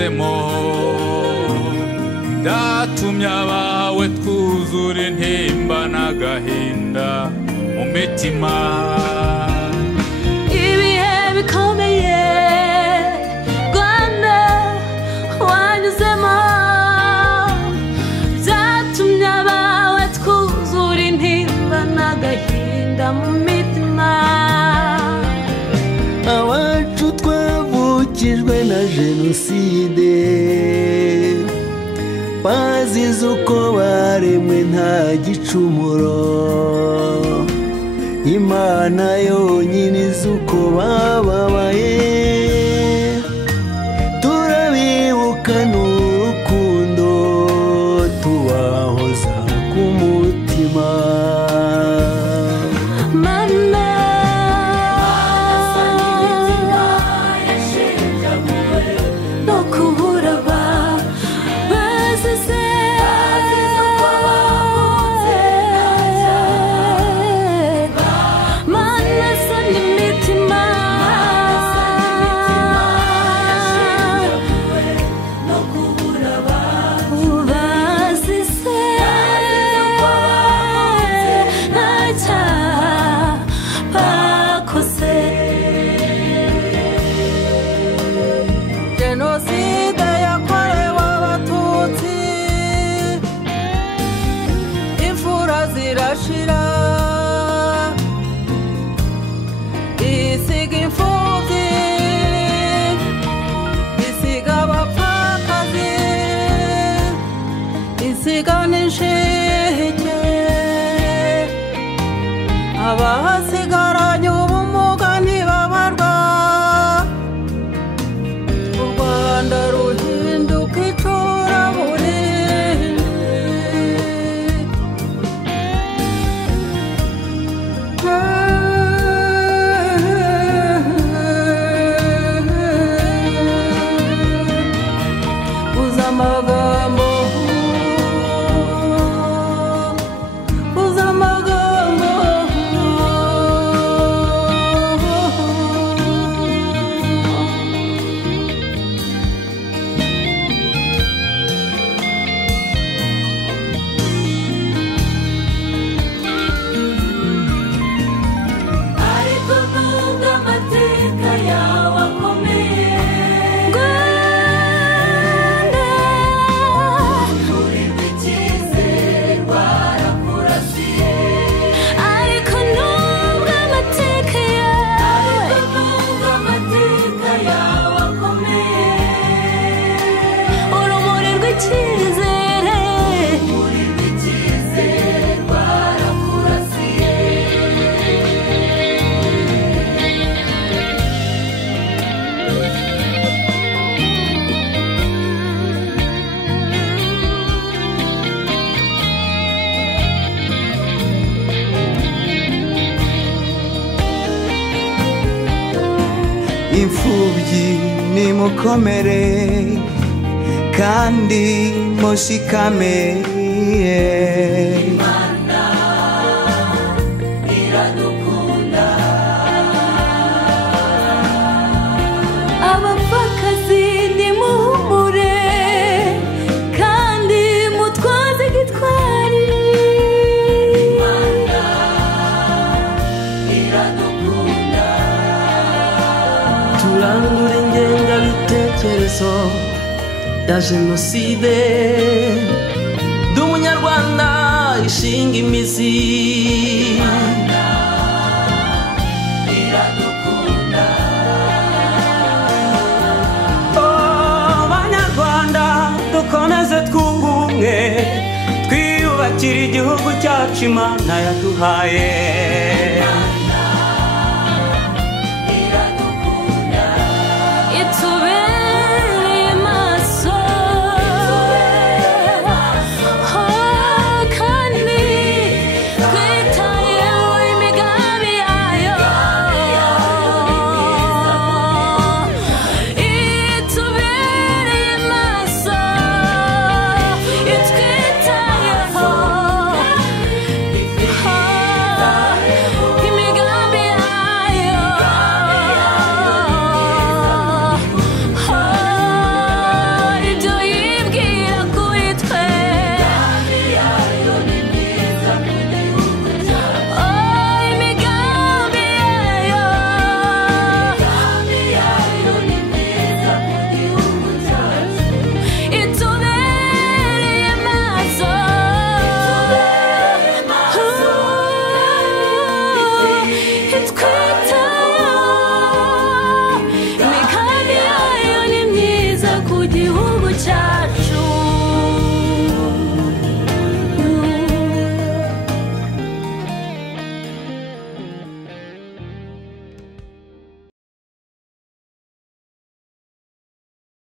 twanyuzemo byatumye abawe twuzura intimba n'agahinda mu mitima. Ibihe bikomeye Rwanda wanyuzemo byatumye abawe twuzura intimba n'agahinda mu mitima. Abacu twavukijwe na jenoside bazize uko baremwe nta gicumuro, Imana yonyine izi uko bababaye. Turabibuka n'urukundo tubahoza ku mutima. Jenoside yakorewe Abatutsi, imfura zirashira, isiga imfubyi, isiga abapfakazi, isiga n'inshike. Abahasigaranye ubumuga ntibabarwa, u Rwanda ruhinduka icuraburindi. Uza amagambo, uza amagambo. Ariko nubwo amateka yawe akomeye Rwanda, urirwa icyizere rwarakurasiye. Ariko nubwo amateka yawe akomeye, urumuri rw'icyizere rwarakurasiye. Imfubyi nimukomere kandi mushikame. Imana iradukunda. Abapfakazi nimuhumure kandi mutwaze gitwari. Imana iradukunda. Turandura ingengabitekerezo ya jenoside, ndi umunyarwanda ishinga imizi. Imana iradukunda. Abanyarwanda dukomeze twunge ubumwe, twiyubakire igihugu cyacu Imana yaduhaye.